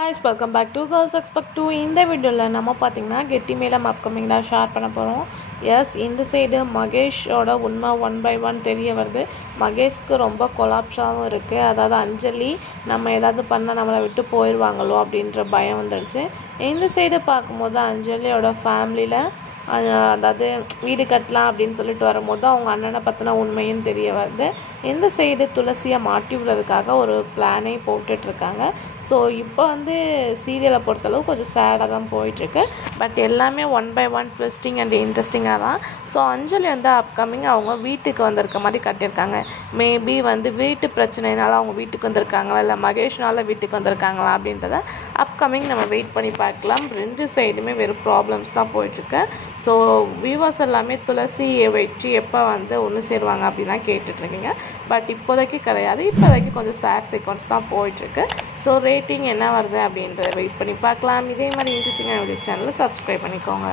Guys, welcome back to Girls Expect 2. இந்த வீடியோவில் நம்ம பார்த்தீங்கன்னா கெட்டி மேலம் அப்கமிங் தான் ஷேர் பண்ண போகிறோம். எஸ், இந்த சைடு மகேஷோட உண்மை 1 by 1 தெரிய வருது. மகேஷ்க்கு ரொம்ப கொலாப்ஸாகவும் இருக்குது. அதாவது அஞ்சலி நம்ம ஏதாவது பண்ணால் நம்மளை விட்டு போயிடுவாங்களோ அப்படின்ற பயம் வந்துடுச்சு. இந்த சைடு பார்க்கும்போது அஞ்சலியோட ஃபேமிலியில் அதாவது வீடு கட்டலாம் அப்படின்னு சொல்லிட்டு வரும்போது அவங்க அண்ணனை பற்றின உண்மையும் தெரிய வருது. இந்த சைடு துளசியை மாட்டி விடுறதுக்காக ஒரு பிளானே போட்டுட்ருக்காங்க. ஸோ இப்போ சீரியலை பொறுத்தளவு கொஞ்சம் சேடாக தான் போயிட்டுருக்கு. பட் எல்லாமே 1 by 1 ட்விஸ்டிங் அண்ட் இன்ட்ரெஸ்டிங்காக தான். ஸோ அஞ்சலி அப்கமிங் அவங்க வீட்டுக்கு வந்திருக்க மாதிரி கட்டியிருக்காங்க. மேபி வீட்டு பிரச்சனைனால அவங்க வீட்டுக்கு வந்திருக்காங்களா இல்லை மகேஷ்னால வீட்டுக்கு வந்திருக்காங்களா அப்படின்றத அப்கமிங் நம்ம வெயிட் பண்ணி பார்க்கலாம். ரெண்டு சைடுமே வெறும் ப்ராப்ளம்ஸ் தான் போயிட்டுருக்கு. ஸோ வியூவர்ஸ் எல்லாமே துளசியை வச்சு எப்போ ஒன்று சேருவாங்க அப்படின்னு தான் கேட்டுட்ருக்கீங்க. பட் இப்போதைக்கு கிடையாது. இப்போதைக்கு கொஞ்சம் சேட் சீக்வன்ஸ் தான் போயிட்டுருக்கு. ஸோ ரேட்டிங் என்ன வருது அப்படின்றத வெயிட் பண்ணி பார்க்கலாம். இதே மாதிரி இன்ட்ரெஸ்டிங்கான வீடியோ சேனலை சப்ஸ்கிரைப் பண்ணிக்கோங்க.